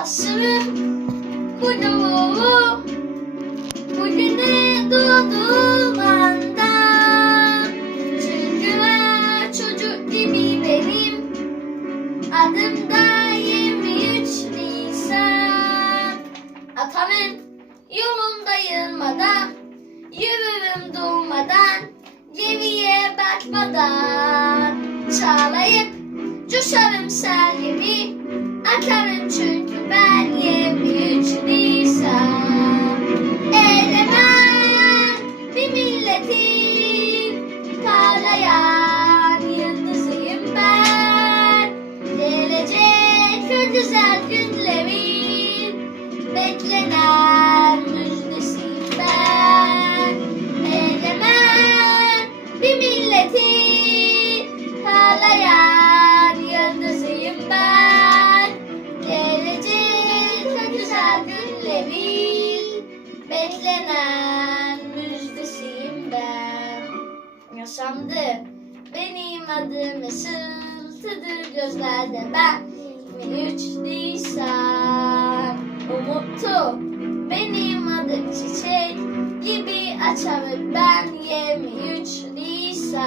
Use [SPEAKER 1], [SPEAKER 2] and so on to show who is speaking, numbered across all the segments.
[SPEAKER 1] Taşırım bu dolu Bugüne doğduğum andan Çünkü her çocuk gibi benim Adım da 23 Nisan. Atamın yolunda yılmadan Yürürüm durmadan Geriye bakmadan Çağlayıp coşarım sel gibi Akarım Parlayan yıldızıyım ben. Gelecek güzel günlerin Beklenen müjdesiyim ben. Yaşamdı benim adım ışıltıdır gözlerde ben. 23 Nisan Umuttu benim adım çiçek gibi açarım ben. 23 Nisan Onun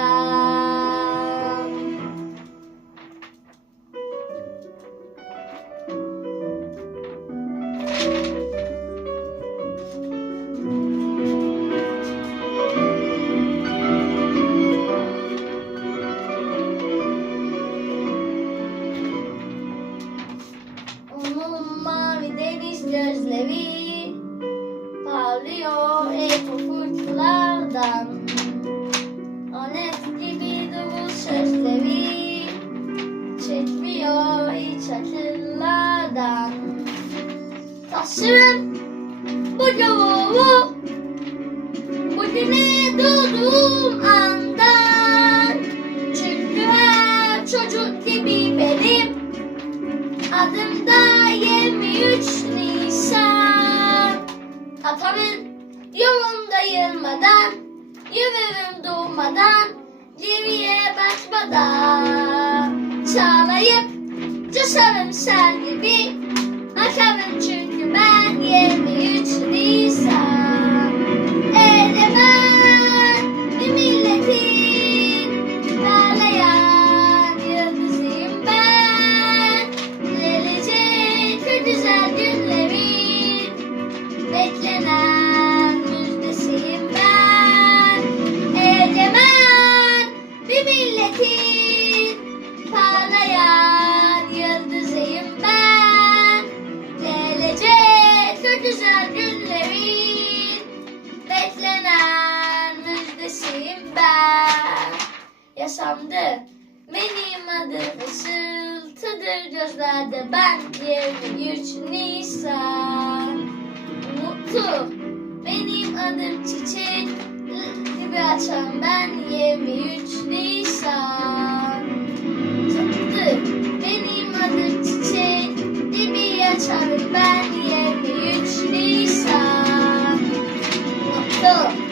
[SPEAKER 1] mavi gözleri parlıyor hep ufuklardan. Taşırım bu yolu bugüne doğduğum andan. Çünkü her çocuk gibi benim Adım da 23 Nisan. Atamın yolunda yılmadan Yürürüm durmadan Geriye bakmadan. Çağlayıp coşarım sel gibi Akarım çünkü ben 23 Nisan yaşamdı. Benim adım ışıltıdır gözlerde ben 23 Nisan. Mutlu. Benim adım çiçek gibi açan ben 23 Nisan. Tatlı. Benim adım çiçek gibi açan ben 23 Nisan. Mutlu.